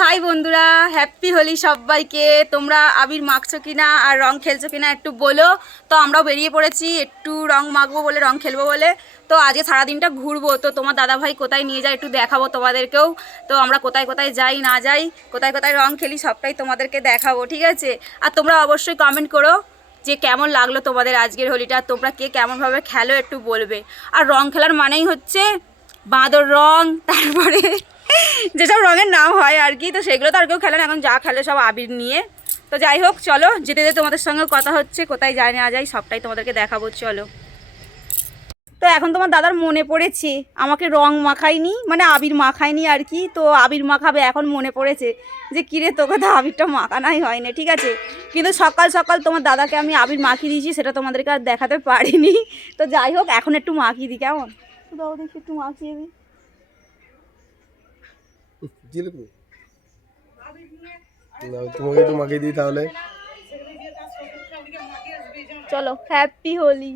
High বন্ধুরা, happy Holi সবাইকে। তোমরা আবির মাখছো কিনা আর রং খেলছো কিনা একটু বলো। তো আমরাও বেরিয়ে পড়েছি একটু রং মাখবো বলে, রং খেলবো বলে। তো আজকে সারাদিনটা ঘুরবো, তো তোমার দাদাভাই কোথায় নিয়ে যায় একটু দেখাবো তোমাদেরকেও। তো আমরা কোথায় কোথায় যাই না যাই, কোথায় কোথায় রং খেলি সবটাই তোমাদেরকে দেখাবো, ঠিক আছে। আর তোমরা অবশ্যই কমেন্ট করো যে কেমন লাগলো তোমাদের আজকের হোলিটা, তোমরা কে কেমনভাবে খেলো একটু বলবে। আর রং খেলার মানেই হচ্ছে বাঁদর রং, তারপরে যেসব রঙের নাম হয় আর কি, তো সেগুলো তো আর কেউ খেলে না, এখন যা খেলে সব আবির নিয়ে। তো যাই হোক, চলো যেতে যেতে তোমাদের সঙ্গে কথা হচ্ছে, কোথায় যায় না যায় সবটাই তোমাদেরকে দেখাবো, চলো। তো এখন তোমার দাদার মনে পড়েছে আমাকে রং মাখায়নি, মানে আবির মাখায়নি আর কি, তো আবির মাখাবে। এখন মনে পড়েছে যে কিরে তোকে তো আবিরটা মাখানোই হয়নি, ঠিক আছে। কিন্তু সকাল সকাল তোমার দাদাকে আমি আবির মাখিয়ে দিয়েছি, সেটা তোমাদেরকে আর দেখাতে পারিনি। তো যাই হোক, এখন একটু মাখিয়ে দিই, কেমন দাও দেখি, একটু মাখিয়ে দিই। তোমাকে একটু মাখিয়ে দিই তাহলে। চলো, হ্যাপি হোলি।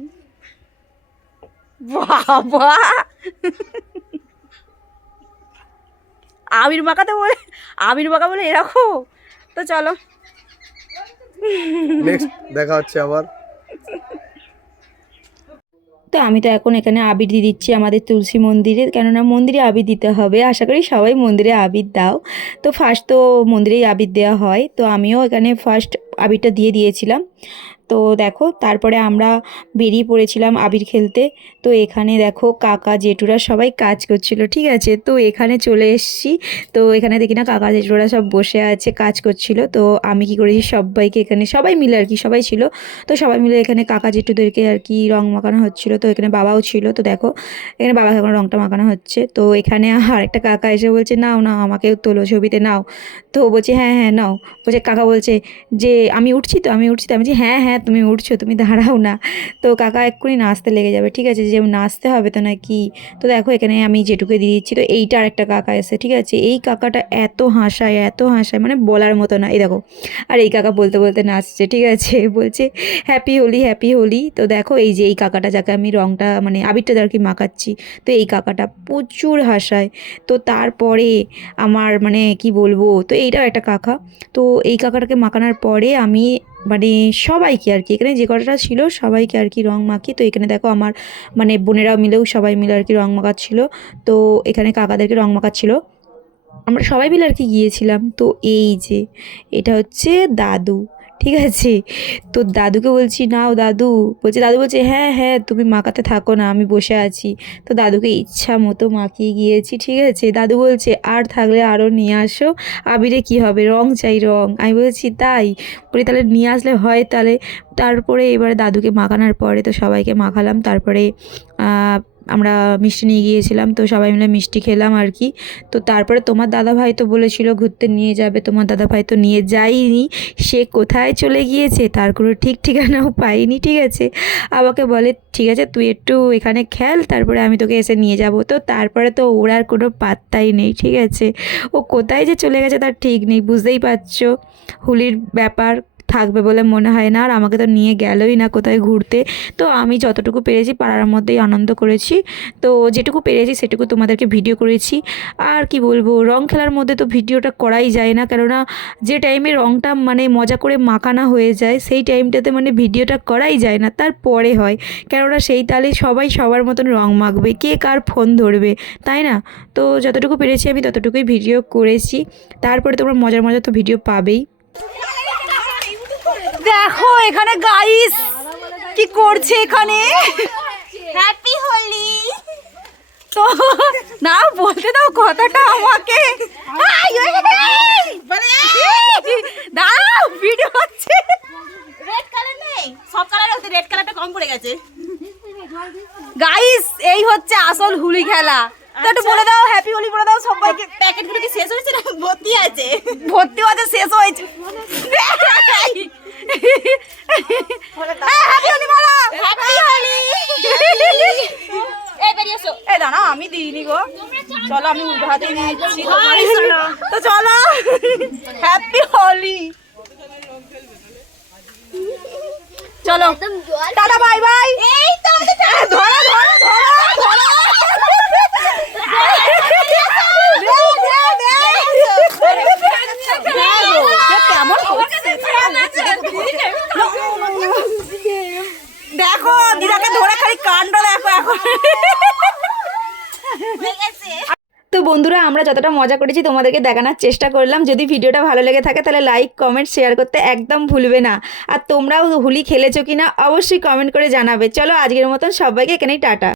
বাবা, আবির মাখাতে বলে, আবির মাখা বলে এরকম। তো চলো, নেক্সট দেখা হচ্ছে আবার। তো আমি তো এখন এখানে আবির দিয়ে দিচ্ছি আমাদের তুলসী মন্দিরে, কেননা মন্দিরে আবির দিতে হবে। আশা করি সবাই মন্দিরে আবির দাও। তো ফার্স্ট তো মন্দিরেই আবির দেওয়া হয়, তো আমিও এখানে ফার্স্ট আবিরটা দিয়ে দিয়েছিলাম। তো দেখো, তারপরে আমরা বেরিয়ে পড়েছিলাম আবির খেলতে। তো এখানে দেখো কাকা জেঠুরা সবাই কাজ করছিল, ঠিক আছে। তো এখানে চলে এসেছি, তো এখানে দেখি না কাকা জেঠুরা সব বসে আছে কাজ করছিল। তো আমি কি করেছি, সবাইকে এখানে সবাই মিলে আর কি, সবাই ছিল, তো সবাই মিলে এখানে কাকা জেঠুদেরকে আর কি রং মাখানো হচ্ছিল। তো এখানে বাবাও ছিল, তো দেখো এখানে বাবাকে এখন রংটা মাখানো হচ্ছে। তো এখানে আর একটা কাকা এসে বলছে নাও নাও আমাকেও তোলো ছবিতে নাও। তো বলছে হ্যাঁ হ্যাঁ নাও। বলছে কাকা বলছে যে আমি উঠছি তো, আমি উঠছি তো। আমি বলছি হ্যাঁ হ্যাঁ তুমি উঠছো, তুমি দাঁড়াও না। তো কাকা এক্ষুনি নাচতে লেগে যাবে, ঠিক আছে, যে নাচতে হবে তো নাকি। তো দেখো এখানে আমি যেটুকুই দিয়ে দিচ্ছি। তো এইটা আরেকটা কাকা এসে, ঠিক আছে, এই কাকাটা এত হাসায় এত হাসায়, মানে বলার মতো না। এই দেখো, আর এই কাকা বলতে বলতে নাচছে, ঠিক আছে, বলছে হ্যাপি হোলি হ্যাপি হোলি। তো দেখো এই যে এই কাকাটা যাকে আমি রংটা মানে আবিরটা আর কি মাখাচ্ছি, তো এই কাকাটা প্রচুর হাসায়। তো তারপরে আমার মানে কি বলবো, তো এইটাও একটা কাকা। তো এই কাকাটাকে মাখানোর পরে আমি মানে সবাইকে আর কি, এখানে যে কটা ছিল সবাইকে আর কি রং মাখি। তো এখানে দেখো আমার মানে বোনেরাও মিলেও সবাই মিলে আর কি রং মাখাচ্ছিল। তো এখানে কাকাদেরকে রং মাখাচ্ছিল, আমরা সবাই মিলে আর কি গিয়েছিলাম। তো এই যে এটা হচ্ছে দাদু, ঠিক আছে। তো দাদুকে বলছি নাও দাদু, বলছে দাদু বলছে হ্যাঁ হ্যাঁ তুমি মাখাতে থাকো না, আমি বসে আছি। তো দাদুকে ইচ্ছা মতো মাখিয়ে গিয়েছি, ঠিক আছে। দাদু বলছে আর থাকলে আরও নিয়ে আসো, আবিরে কি হবে, রং চাই রং। আমি বলছি তাই, বলি তাহলে নিয়ে আসলে হয় তাহলে। তারপরে এবারে দাদুকে মাখানোর পরে তো সবাইকে মাখালাম। তারপরে আমরা মিষ্টি নিয়ে গিয়েছিলাম, তো সবাই মিলে মিষ্টি খেলাম আর কি। তো তারপরে তোমার দাদাভাই তো বলেছিল ঘুরতে নিয়ে যাবে, তোমার দাদাভাই তো নিয়ে যায়নি, সে কোথায় চলে গিয়েছে তার কোনো ঠিক ঠিকানাও পাইনি, ঠিক আছে। আমাকে বলে ঠিক আছে তুই একটু এখানে খেল, তারপরে আমি তোকে এসে নিয়ে যাব। তো তারপরে তো ওর আর কোনো পাত্তাই নেই, ঠিক আছে, ও কোথায় যে চলে গেছে তার ঠিক নেই। বুঝতেই পারছো হোলির ব্যাপার, থাকবে বলে মনে হয় না। আর আমাকে তো নিয়ে গেলই না কোথায় ঘুরতে। তো আমি যতটুকু পেরেছি পাড়ার মধ্যেই আনন্দ করেছি, তো যেটুকু পেরেছি সেটুকু তোমাদেরকে ভিডিও করেছি। আর কি বলবো, রং খেলার মধ্যে তো ভিডিওটা করাই যায় না, কেননা যে টাইমে রংটা মানে মজা করে মাখানো হয়ে যায় সেই টাইমটাতে মানে ভিডিওটা করাই যায় না, তারপরে হয়, কেননা সেই তালে সবাই সবার মতন রং মাখবে, কে কার ফোন ধরবে, তাই না। তো যতটুকু পেরেছি আমি ততটুকুই ভিডিও করেছি, তারপরে তোমরা মজার মজার তো ভিডিও পাবেই। দেখো এখানে গাইস কি করছে এখানে, হ্যাপি হোলি। তো না বলতে দাও কথাটা আমাকে, দাঁড়াও ভিডিও হচ্ছে। রেড কালার নেই, সব কালার হচ্ছে, রেড কালারটা কম পড়ে গেছে। গাইস এই হচ্ছে আসল হোলি খেলা। তো একটু বলে দাও হ্যাপি হোলি বলে দাও সবাইকে। প্যাকেটগুলো কি শেষ হয়েছে না ভর্তি আছে? ভর্তি আছে, শেষ হয়েছে। হ্যাপি হোলি বলো, হ্যাপি হোলি। এই বেরিয়ে এসো, এই দাঁড়াও আমি দিইনি গো, চলো আমি উল্টো হাতে দিচ্ছি। তো চলো হ্যাপি হোলি, চলো টাটা বাই বাই। এই তো ধরো ধরো ধরো ধরো, দেখো দিদাকে ধরে খালি কাণ্ড দেখো এখন। তো বন্ধুরা আমরা যতটা মজা করেছি তোমাদেরকে দেখানোর চেষ্টা করলাম। যদি ভিডিওটা ভালো লেগে থাকে তাহলে লাইক কমেন্ট শেয়ার করতে একদম ভুলবে না। আর তোমরাও হোলি খেলেছো কিনা অবশ্যই কমেন্ট করে জানাবে। চলো আজকের মতন সবাইকে এখানেই টাটা।